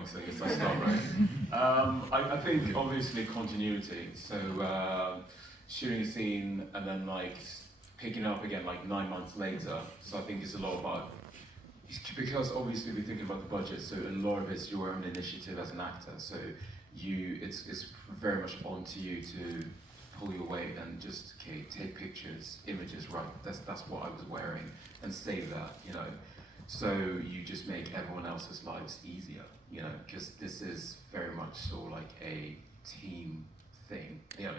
going, so I guess I'll start, right? I think obviously continuity. So shooting a scene and then like picking it up again like 9 months later. So I think it's a lot about, because obviously we're thinking about the budget, so a lot of it's your own initiative as an actor. So it's very much on to you to pull your weight and just take pictures, images, right? That's what I was wearing, and save that, you know. So you just make everyone else's lives easier, you know, because this is very much sort of like a team thing, you know.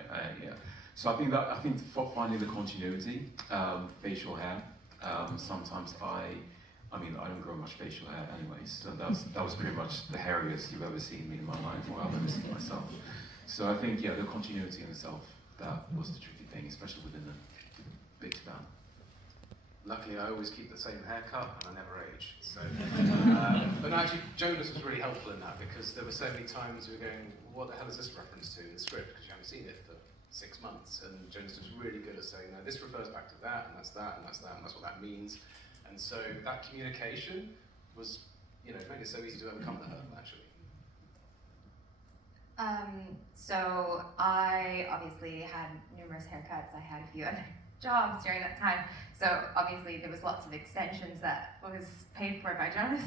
Yeah. So I think for finding the continuity, facial hair. Sometimes I mean, I don't grow much facial hair anyways, so that was pretty much the hairiest you've ever seen me in my life, or I've ever seen myself. So I think, yeah, the continuity in itself, that was the tricky thing, especially within a big span. Luckily, I always keep the same haircut and I never age. So, but no, actually, Jonas was really helpful in that, because there were so many times we were going, what the hell is this reference to in the script? Because you haven't seen it for 6 months. And Jonas was really good at saying, no, this refers back to that, and that's that, and that's that, and that's what that means. And so that communication was, you know, made it so easy to overcome the hurdle, actually. So I obviously had numerous haircuts. I had a few other jobs during that time. So obviously there was lots of extensions that was paid for by Jonas.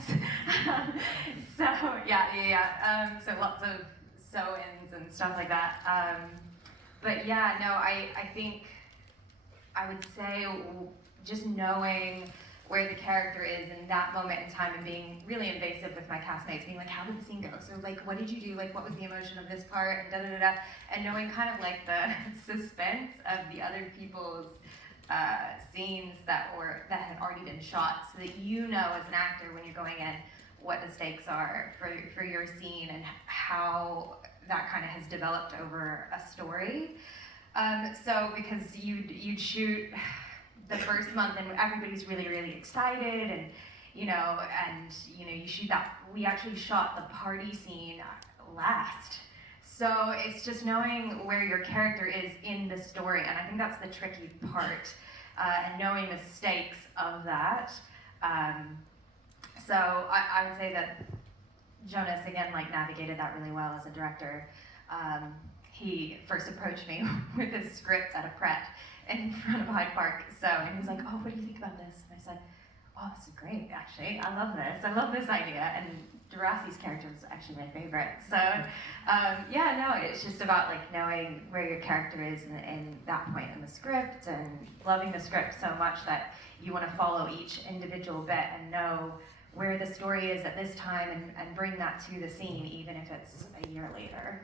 So yeah. So lots of sew-ins and stuff like that. But yeah, no, I think I would say just knowing where the character is in that moment in time and being really invasive with my castmates, being like, how did the scene go? So like, what did you do? Like, what was the emotion of this part? And da-da-da-da. And knowing kind of like the suspense of the other people's scenes that had already been shot, so that you know as an actor when you're going in what the stakes are for your scene and how that kind of has developed over a story. So because you'd shoot the first month and everybody's really, really excited, and you shoot that. We actually shot the party scene last. So it's just knowing where your character is in the story, and I think that's the tricky part, and knowing the stakes of that. So I would say that Jonas, again, like navigated that really well as a director. He first approached me with his script at a Pret in front of Hyde Park. And he was like, "Oh, what do you think about this?" And I said, "Oh, this is great, actually. I love this. I love this idea." And Durassie's character is actually my favorite. So, it's just about like knowing where your character is in that point in the script, and loving the script so much that you want to follow each individual bit and know where the story is at this time, and bring that to the scene, even if it's a year later.